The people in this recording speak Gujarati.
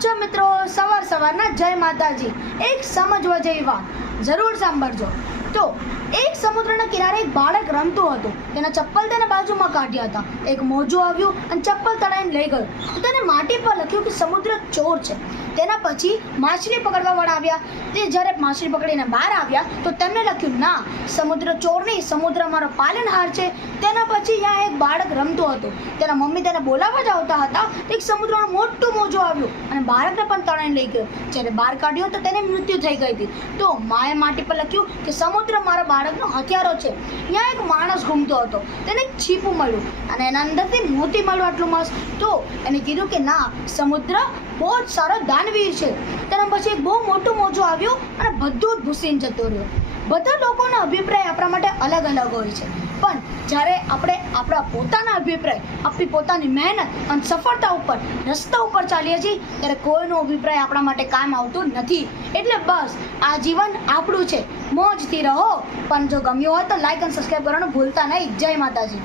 મિત્રો સવારના જય માતાજી. એક સમજવા જેવી વાત જરૂર સાંભળજો. તો એક સમુદ્રના કિનારે એક બાળક રમતું હતું. તેના ચપ્પલ તેને બાજુમાં કાઢ્યા હતા. એક મોજું આવ્યું અને ચપ્પલ તળાઈને લઈ ગયું. તો તેને માટી પર લખ્યું કે સમુદ્ર ચોર છે. તેના પછી માછલી પકડવાવાળા આવ્યા. તે જ્યારે માછલી પકડીને બહાર આવ્યા તો તેમને લખ્યું ના, સમુદ્ર ચોર નહીં, સમુદ્ર મારો પાલનહાર છે. તેના પછી ત્યાં એક બાળક રમતું હતું. તેના મમ્મી તેને બોલાવવા જ આવતા હતા. એક સમુદ્રનું મોટું મોજું આવ્યું અને બાળકને પણ તળાઈને લઈ ગયો. જ્યારે બહાર કાઢ્યો તો તેને મૃત્યુ થઈ ગઈ હતી. તો માએ માટી પર લખ્યું કે સમુદ્ર મારા બાળકનો હથિયારો છે. ત્યાં એક માણસ ઘૂમતો હતો. તેને એક છીપું મળ્યું અને એના અંદરથી મોતી મળ્યું આટલું મસ્ત. તો એને કીધું કે ના, સમુદ્ર બહુ જ સારો દાનવીર છે. તેના પછી એક બહુ મોટું મોજું આવ્યું અને બધું જ ભૂસીને જતો રહ્યો. બધા લોકોનો અભિપ્રાય આપણા માટે અલગ અલગ હોય છે, પણ જ્યારે આપણે આપણા પોતાના અભિપ્રાય, આપણી પોતાની મહેનત અને સફળતા ઉપર, રસ્તા ઉપર ચાલીએ છીએ ત્યારે કોઈનો અભિપ્રાય આપણા માટે કામ આવતો નથી. એટલે બસ આ જીવન આપણું છે, મોજથી રહો. પણ જો ગમ્યું હોય તો લાઈક અને સબસ્ક્રાઈબ કરવાનું ભૂલતા નહીં. જય માતાજી.